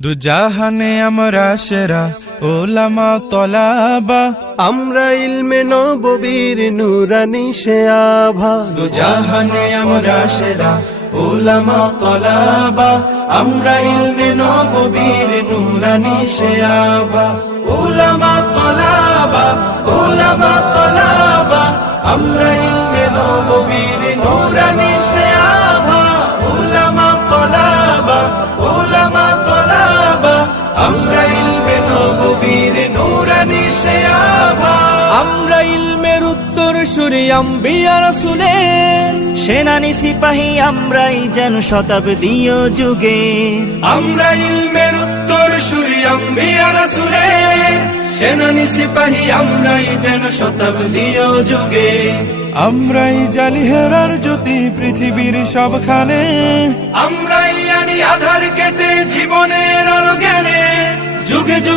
দুজাহানে আমরা সেরা উলামা তলাবা, আমরা ইলমে নববীর নুরানি সে আভা। দুজাহানে আমরা সেরা উলামা তলাবা, আমরা ইলমে নববীর নুরানি সে আভা। উলামা তলাবা, উলামা তলাবা, আমরা ইলমে নববীর নুরানি সে আভা। উলামা তলাবা, উলামা তলাবা, আমরা ইলমে নববীর নুরানি সে আভা। আমরা ইলমের উত্তর সুরি আম্বিয়া রাসূলের, সেনানি সিপাহী আমরাই যেন শতাব্দীয় যুগে। আমরা ইলমের উত্তর সুরি আম্বিয়া রাসূলের, সেনানি সিপাহী আমরাই যেন শতাব্দীয় যুগে। আমরাই জালি হেরার জ্যোতি পৃথিবীর সবখানে, আমরাই আনি আধার কেটে জীবনের আলো জ্ঞানে। যুগে যুগে